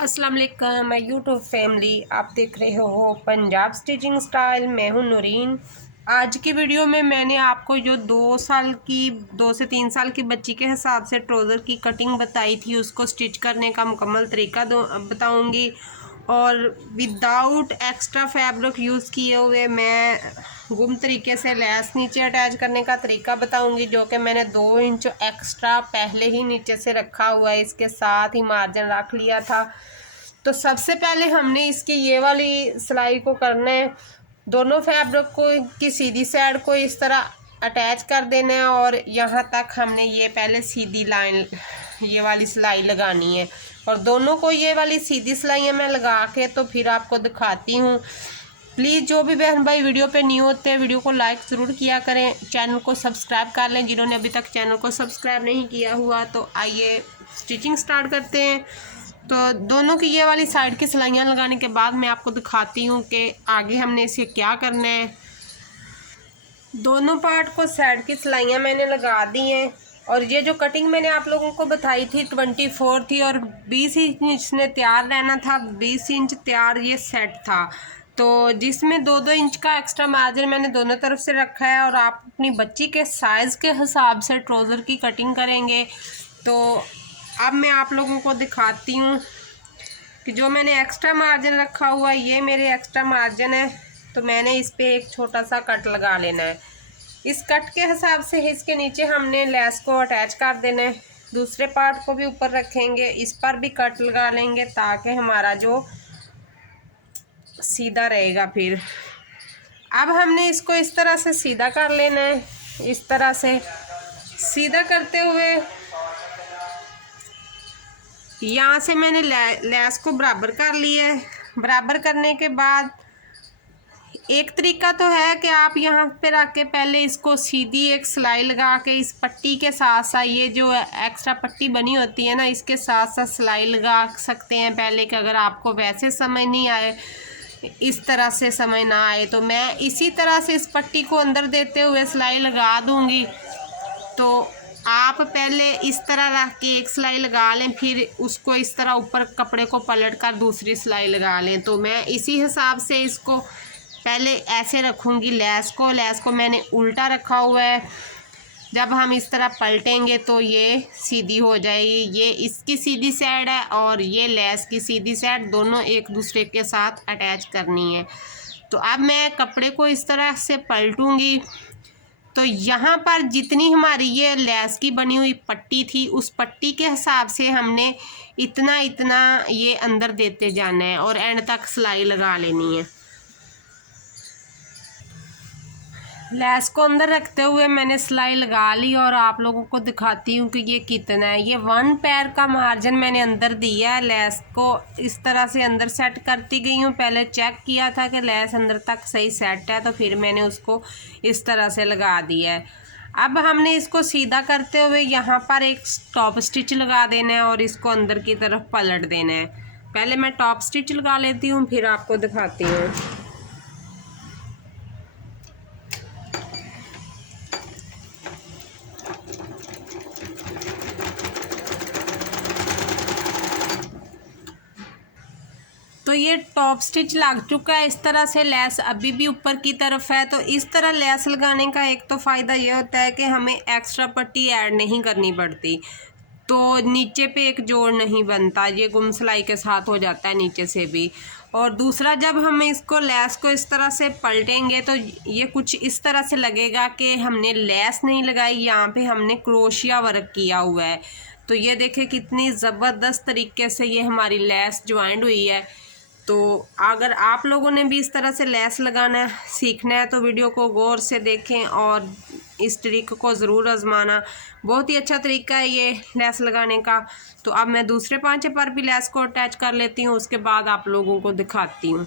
अस्सलाम वालेकुम मैं यूट्यूब फैमिली, आप देख रहे हो पंजाब स्टिचिंग स्टाइल। मैं हूं नूरीन। आज की वीडियो में मैंने आपको जो 2 से 3 साल की बच्ची के हिसाब से ट्राउज़र की कटिंग बताई थी, उसको स्टिच करने का मुकम्मल तरीका बताऊंगी। और विदाउट एक्स्ट्रा फैब्रिक यूज़ किए हुए मैं गुम तरीके से लेस नीचे अटैच करने का तरीका बताऊंगी, जो कि मैंने 2 इंच एक्स्ट्रा पहले ही नीचे से रखा हुआ है। इसके साथ ही मार्जिन रख लिया था। तो सबसे पहले हमने इसकी ये वाली सिलाई को करना है। दोनों फैब्रिक को की सीधी साइड को इस तरह अटैच कर देना है और यहाँ तक हमने ये पहले सीधी लाइन ये वाली सिलाई लगानी है। और दोनों को ये वाली सीधी सिलाइयाँ मैं लगा के तो फिर आपको दिखाती हूँ। प्लीज़ जो भी बहन भाई वीडियो पे न्यू होते हैं वीडियो को लाइक ज़रूर किया करें, चैनल को सब्सक्राइब कर लें जिन्होंने अभी तक चैनल को सब्सक्राइब नहीं किया हुआ। तो आइए स्टिचिंग स्टार्ट करते हैं। तो दोनों की ये वाली साइड की सिलाइयाँ लगाने के बाद मैं आपको दिखाती हूँ कि आगे हमने इसे क्या करना है। दोनों पार्ट को साइड की सिलाइयाँ मैंने लगा दी हैं। और ये जो कटिंग मैंने आप लोगों को बताई थी 24 थी और 20 इंच इसने तैयार रहना था। 20 इंच तैयार ये सेट था, तो जिसमें 2-2 इंच का एक्स्ट्रा मार्जिन मैंने दोनों तरफ से रखा है। और आप अपनी बच्ची के साइज़ के हिसाब से ट्राउज़र की कटिंग करेंगे। तो अब मैं आप लोगों को दिखाती हूँ कि जो मैंने एक्स्ट्रा मार्जिन रखा हुआ है, ये मेरे एक्स्ट्रा मार्जिन है। तो मैंने इस पर एक छोटा सा कट लगा लेना है। इस कट के हिसाब से इसके नीचे हमने लेस को अटैच कर देना है। दूसरे पार्ट को भी ऊपर रखेंगे, इस पर भी कट लगा लेंगे ताकि हमारा जो सीधा रहेगा। फिर अब हमने इसको इस तरह से सीधा कर लेना है। इस तरह से सीधा करते हुए यहाँ से मैंने लेस को बराबर कर लिया है। बराबर करने के बाद एक तरीका तो है कि आप यहाँ पे रख के पहले इसको सीधी एक सिलाई लगा के इस पट्टी के साथ साथ ये जो एक्स्ट्रा पट्टी बनी होती है ना, इसके साथ साथ सिलाई लगा सकते हैं पहले। कि अगर आपको वैसे समझ नहीं आए, इस तरह से समझ ना आए, तो मैं इसी तरह से इस पट्टी को अंदर देते हुए सिलाई लगा दूँगी। तो आप पहले इस तरह रख के एक सिलाई लगा लें, फिर उसको इस तरह ऊपर कपड़े को पलट कर दूसरी सिलाई लगा लें। तो मैं इसी हिसाब से इसको पहले ऐसे रखूँगी। लेस को मैंने उल्टा रखा हुआ है। जब हम इस तरह पलटेंगे तो ये सीधी हो जाएगी। ये इसकी सीधी साइड है और ये लेस की सीधी साइड, दोनों एक दूसरे के साथ अटैच करनी है। तो अब मैं कपड़े को इस तरह से पलटूँगी। तो यहाँ पर जितनी हमारी ये लेस की बनी हुई पट्टी थी, उस पट्टी के हिसाब से हमने इतना इतना ये अंदर देते जाना है और एंड तक सिलाई लगा लेनी है। लेस को अंदर रखते हुए मैंने सिलाई लगा ली और आप लोगों को दिखाती हूँ कि ये कितना है। ये 1 पैर का मार्जिन मैंने अंदर दिया है। लेस को इस तरह से अंदर सेट करती गई हूँ। पहले चेक किया था कि लेस अंदर तक सही सेट है, तो फिर मैंने उसको इस तरह से लगा दिया है। अब हमने इसको सीधा करते हुए यहाँ पर एक टॉप स्टिच लगा देना है और इसको अंदर की तरफ पलट देना है। पहले मैं टॉप स्टिच लगा लेती हूँ, फिर आपको दिखाती हूँ। तो ये टॉप स्टिच लग चुका है। इस तरह से लेस अभी भी ऊपर की तरफ है। तो इस तरह लेस लगाने का एक तो फ़ायदा ये होता है कि हमें एक्स्ट्रा पट्टी ऐड नहीं करनी पड़ती, तो नीचे पे एक जोड़ नहीं बनता, ये गुम सिलाई के साथ हो जाता है नीचे से भी। और दूसरा, जब हम इसको लेस को इस तरह से पलटेंगे तो ये कुछ इस तरह से लगेगा कि हमने लेस नहीं लगाई, यहाँ पे हमने क्रोशिया वर्क किया हुआ है। तो ये देखें कितनी ज़बरदस्त तरीके से ये हमारी लेस ज्वाइंट हुई है। तो अगर आप लोगों ने भी इस तरह से लेस लगाना सीखना है तो वीडियो को गौर से देखें और इस तरीके को ज़रूर आजमाना। बहुत ही अच्छा तरीका है ये लेस लगाने का। तो अब मैं दूसरे पांचे पर भी लेस को अटैच कर लेती हूँ, उसके बाद आप लोगों को दिखाती हूँ।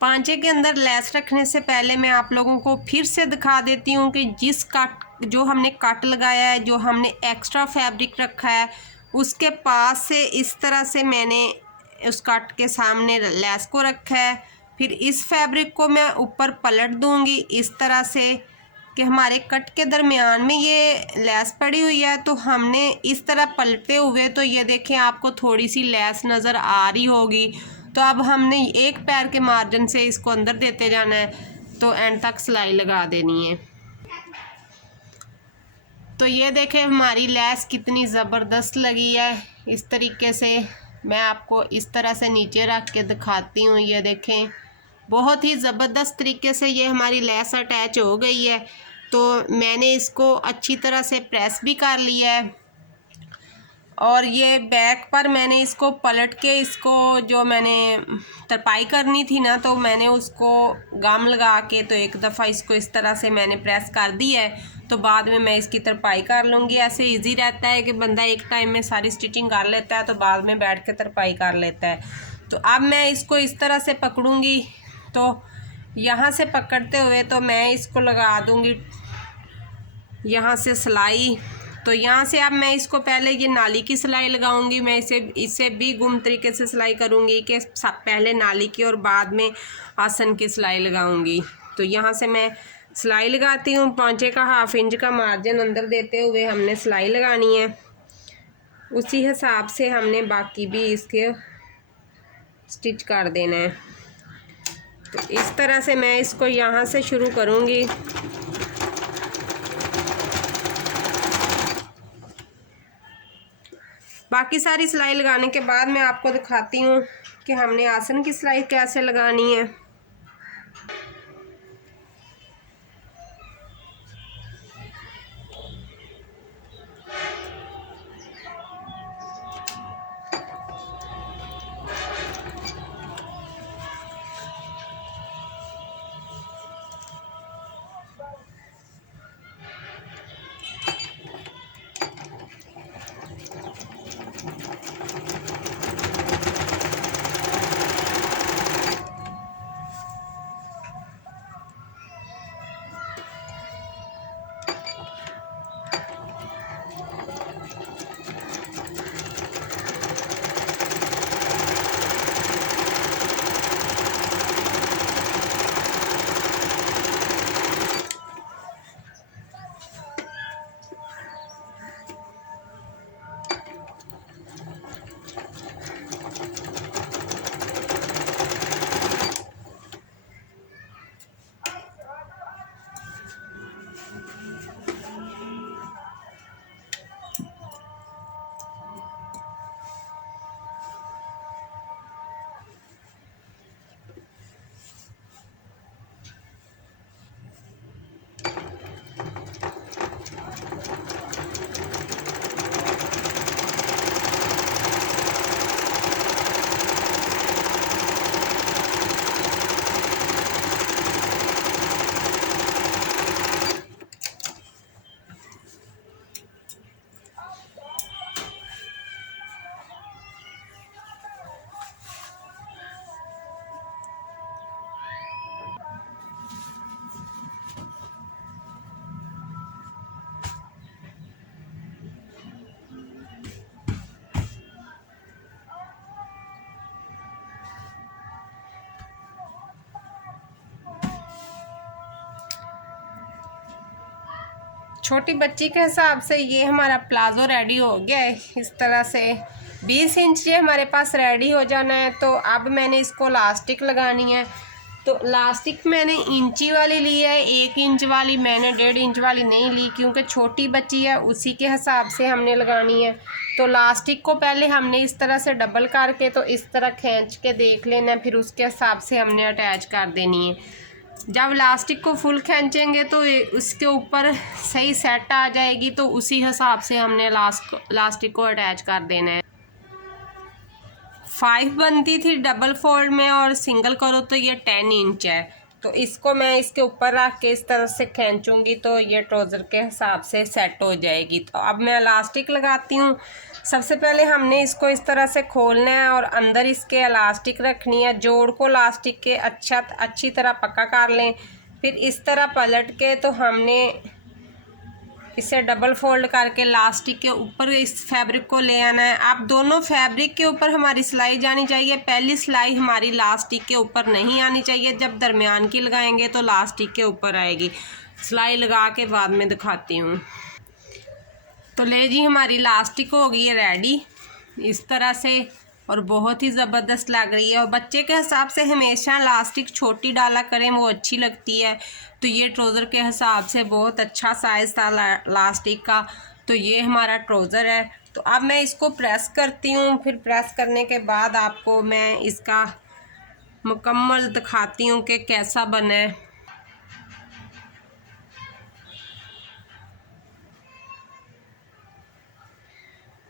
पांचे के अंदर लेस रखने से पहले मैं आप लोगों को फिर से दिखा देती हूँ कि जिस कट जो हमने कट लगाया है, जो हमने एक्स्ट्रा फैब्रिक रखा है, उसके पास से इस तरह से मैंने उस कट के सामने लेस को रखा है। फिर इस फैब्रिक को मैं ऊपर पलट दूँगी इस तरह से कि हमारे कट के दरमियान में ये लेस पड़ी हुई है, तो हमने इस तरह पलटे हुए तो ये देखें आपको थोड़ी सी लेस नज़र आ रही होगी। तो अब हमने एक पैर के मार्जिन से इसको अंदर देते जाना है, तो एंड तक सिलाई लगा देनी है। तो ये देखें हमारी लेस कितनी ज़बरदस्त लगी है। इस तरीके से मैं आपको इस तरह से नीचे रख के दिखाती हूँ। ये देखें बहुत ही ज़बरदस्त तरीके से ये हमारी लेस अटैच हो गई है। तो मैंने इसको अच्छी तरह से प्रेस भी कर लिया है, और ये बैक पर मैंने इसको पलट के इसको जो मैंने तरपाई करनी थी ना, तो मैंने उसको गम लगा के तो एक दफ़ा इसको इस तरह से मैंने प्रेस कर दी है। तो बाद में मैं इसकी तरपाई कर लूँगी। ऐसे इजी रहता है कि बंदा एक टाइम में सारी स्टिचिंग कर लेता है, तो बाद में बैठ के तरपाई कर लेता है। तो अब मैं इसको इस तरह से पकड़ूँगी, तो यहाँ से पकड़ते हुए तो मैं इसको लगा दूँगी यहाँ से सिलाई। तो यहाँ से अब मैं इसको पहले ये नाली की सिलाई लगाऊंगी। मैं इसे भी गुम तरीके से सिलाई करूँगी कि सब पहले नाली की और बाद में आसन की सिलाई लगाऊंगी। तो यहाँ से मैं सिलाई लगाती हूँ। पौंचे का 1/2 इंच का मार्जिन अंदर देते हुए हमने सिलाई लगानी है। उसी हिसाब से हमने बाकी भी इसके स्टिच कर देना है। तो इस तरह से मैं इसको यहाँ से शुरू करूँगी। बाकी सारी सिलाई लगाने के बाद मैं आपको दिखाती हूँ कि हमने आसन की सिलाई कैसे लगानी है। छोटी बच्ची के हिसाब से ये हमारा प्लाज़ो रेडी हो गया है। इस तरह से 20 इंच ये हमारे पास रेडी हो जाना है। तो अब मैंने इसको लास्टिक लगानी है। तो लास्टिक मैंने इंची वाली ली है, 1 इंच वाली मैंने 1.5 इंच वाली नहीं ली, क्योंकि छोटी बच्ची है उसी के हिसाब से हमने लगानी है। तो लास्टिक को पहले हमने इस तरह से डबल करके तो इस तरह खींच के देख लेना है, फिर उसके हिसाब से हमने अटैच कर देनी है। जब लास्टिक को फुल खींचेंगे तो उसके ऊपर सही सेट आ जाएगी, तो उसी हिसाब से हमने लास्टिक को अटैच कर देना है। 5 बनती थी डबल फोल्ड में, और सिंगल करो तो ये 10 इंच है। तो इसको मैं इसके ऊपर रख के इस तरह से खींचूंगी तो ये ट्राउज़र के हिसाब से सेट हो जाएगी। तो अब मैं इलास्टिक लगाती हूँ। सबसे पहले हमने इसको इस तरह से खोलना है और अंदर इसके इलास्टिक रखनी है। जोड़ को इलास्टिक के अच्छी तरह पक्का कर लें। फिर इस तरह पलट के तो हमने इसे डबल फोल्ड करके इलास्टिक के ऊपर इस फैब्रिक को ले आना है। अब दोनों फैब्रिक के ऊपर हमारी सिलाई जानी चाहिए। पहली सिलाई हमारी इलास्टिक के ऊपर नहीं आनी चाहिए, जब दरमियान की लगाएंगे तो इलास्टिक के ऊपर आएगी। सिलाई लगा के बाद में दिखाती हूँ। तो ले जी, हमारी लास्टिक हो गई है रेडी इस तरह से, और बहुत ही ज़बरदस्त लग रही है। और बच्चे के हिसाब से हमेशा लास्टिक छोटी डाला करें, वो अच्छी लगती है। तो ये ट्राउज़र के हिसाब से बहुत अच्छा साइज़ था लास्टिक का। तो ये हमारा ट्राउज़र है। तो अब मैं इसको प्रेस करती हूँ, फिर प्रेस करने के बाद आपको मैं इसका मुकम्मल दिखाती हूँ कि कैसा बना है।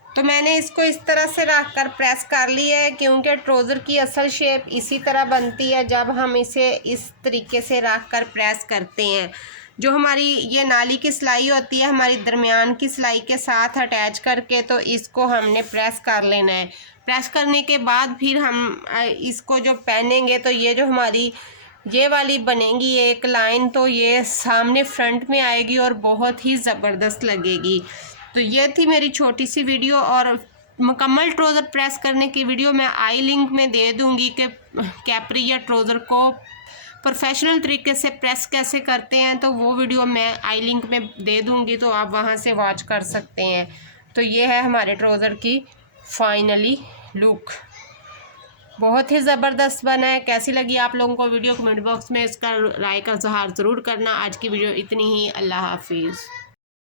तो मैंने इसको इस तरह से रख कर प्रेस कर लिया है, क्योंकि ट्राउज़र की असल शेप इसी तरह बनती है जब हम इसे इस तरीके से रख कर प्रेस करते हैं। जो हमारी ये नाली की सिलाई होती है, हमारी दरमियान की सिलाई के साथ अटैच करके, तो इसको हमने प्रेस कर लेना है। प्रेस करने के बाद फिर हम इसको जो पहनेंगे, तो ये जो हमारी ये वाली बनेगी एक लाइन, तो ये सामने फ्रंट में आएगी और बहुत ही ज़बरदस्त लगेगी। तो ये थी मेरी छोटी सी वीडियो, और मुकम्मल ट्राउज़र प्रेस करने की वीडियो मैं आई लिंक में दे दूँगी कि कैपरी या ट्राउज़र को प्रोफेशनल तरीके से प्रेस कैसे करते हैं। तो वो वीडियो मैं आई लिंक में दे दूँगी, तो आप वहाँ से वॉच कर सकते हैं। तो ये है हमारे ट्राउज़र की फाइनली लुक, बहुत ही ज़बरदस्त बना है। कैसी लगी आप लोगों को वीडियो, कमेंट बॉक्स में इसका राय का इज़हार ज़रूर करना। आज की वीडियो इतनी ही। अल्लाह हाफिज़।